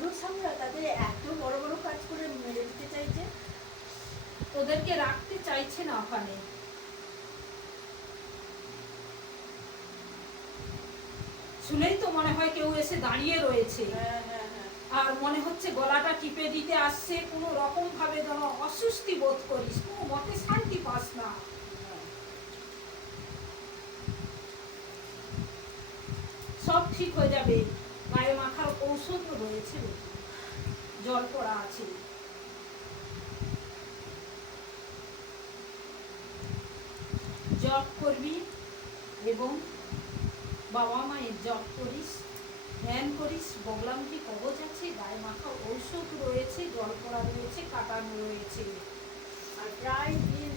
মানুষ আমরা তাদের এত বড় বড় কাজ করে মেরে দিতে চাইছে। ওদেরকে রাখতে চাইছে না ওখানে। শুনেই তো মনে হয় কেউ এসে দাঁড়িয়ে রয়েছে। হ্যাঁ হ্যাঁ হ্যাঁ। আর মনে হচ্ছে গলাটা টিপে দিতে আসছে, কোনো রকম ভাবে যেন অস্বস্তি বোধ করিস, কোনো মতে শান্তি পাস না। সব ঠিক হয়ে যাবে, গায়ে মাখার ঔষধ রয়েছে, জল পড়া আছে। জপ করবি এবং বাবা মায়ের জপ করিস, ধ্যান করিস, বগলামুখী কবচ আছে, গায়ে মাখা ঔষধ রয়েছে, জল পড়া রয়েছে, কাটানো রয়েছে। আর প্রায় দিন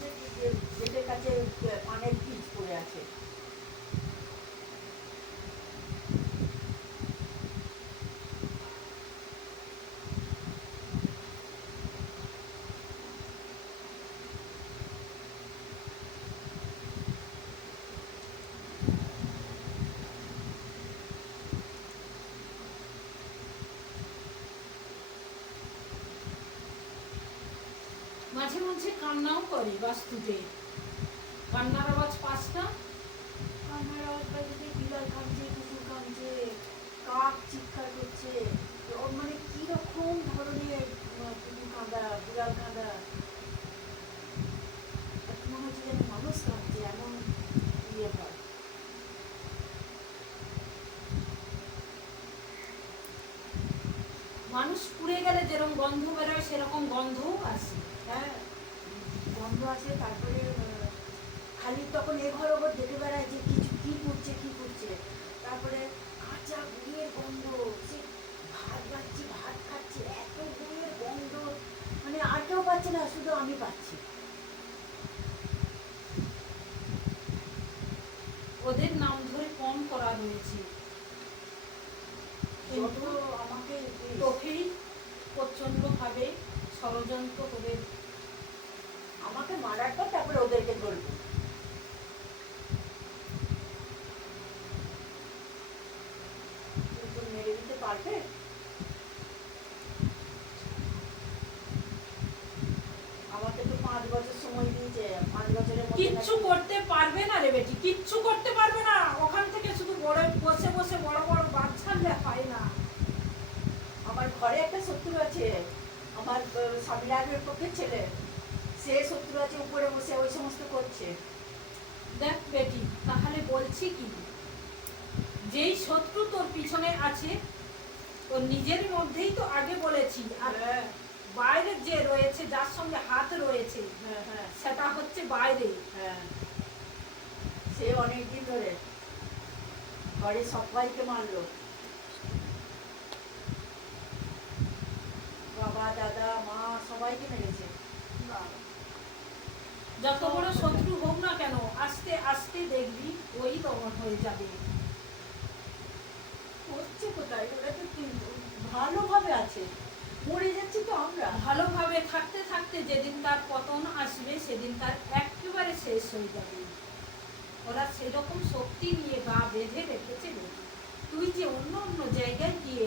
যেদের কাছে অনেক বীজ পড়ে আছে। মাঝে মাঝে কান্নাও করে বাস্তুতে। কান্নার আওয়াজ পাস না? কান্নার আওয়াজ বাজছে, বিড়াল কাঁদছে, কুকুর কাঁদছে, কাক চিৎকার করছে, ওর মানে কিরকম ধরনের কুকুর কাঁদা, বিড়াল কাঁদা, মনে হচ্ছে যেন মানুষ কাঁদছে, এমন ইয়ে হয়। মানুষ পুড়ে গেলে যেরকম গন্ধ বেরোয় সেরকম গন্ধও আসে। হ্যাঁ, গন্ধ আসে। তারপরে খালি তখন এঘর ওঘর দেখে বেড়ায় যে কিছু কি করছে কি করছে। তারপরে কাঁচা গুড়ের গন্ধ, সে ভাত বাচ্ছি, ভাত খাচ্ছে, এত গুড়ের গন্ধ, মানে আর কেউ পাচ্ছে না, শুধু আমি পাচ্ছি। ওদের নাম ধরে কম করা রয়েছে, কিন্তু আমাকে তোকেই প্রচন্ড ভাবে ষড়যন্ত্র করে আমাকে মারার পর তারপরে ওদেরকে ধরবো। কিন্তু মেরে দিতে পারবে? আমাকে তো 5 বছর সময় দিয়েছে, 5 বছরের মধ্যে কিচ্ছু করতে পারবে না রে বেটি, কিচ্ছু করতে পারবে না। ওখান থেকে শুধু বসে বসে বড় বড় বাচ্চালে হয় না। আমার ঘরে একটা শত্রু আছে, আমার স্বামীর আগের পক্ষের ছেলে, সে শত্রু আছে, উপরে বসে ওই সমস্ত করছে। দেখ বেটি, তাহলে বলছি কি, যেই শত্রু তোর পিছনে আছে তোর নিজের মধ্যেই তো আগে বলেছি, আর বাইরে যে রয়েছে, যার সঙ্গে হাত রয়েছে, সেটা হচ্ছে বাইরে। সে অনেকদিন ধরে ঘরে সবাইকে মারলো, বাবা দাদা মা সবাইকে মেরেছে। যত বড় শত্রু হোক না কেন, আস্তে আস্তে দেখবি ওই দমন হয়ে যাবে। হচ্ছে কোথায়? ওরা তো ভালোভাবে আছে, মরে যাচ্ছি তো আমরা। ভালোভাবে থাকতে থাকতে যেদিন তার পতন আসবে সেদিন তার একেবারে শেষ হয়ে যাবে। ওরা সেরকম শক্তি নিয়ে গা বেঁধে রেখেছে। তুই যে অন্য অন্য জায়গায় গিয়ে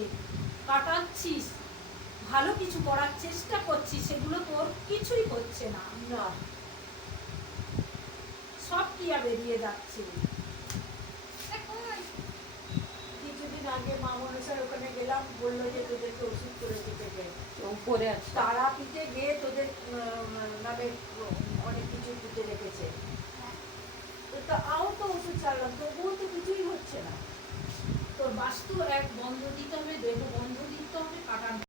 কাটাচ্ছিস, ভালো কিছু করার চেষ্টা করছিস, সেগুলো তোর কিছুই হচ্ছে না, সব টিয়া বেরিয়ে যাচ্ছে। কিছুদিন আগে মা মনসার ওখানে গেলাম, বললো যে তোদেরকে ওষুধ করেছে পেটে, উপরে আছে তারাপীঠে গিয়ে তোদের নামে অনেক কিছু পুঁতে রেখেছে। তো তাও তো ওষুধ চাললাম, তবুও তো কিছুই হচ্ছে না। তোর বাস্তু এক বন্ধ দিতে হবে, দেহ বন্ধ দিতে হবে, কাটানো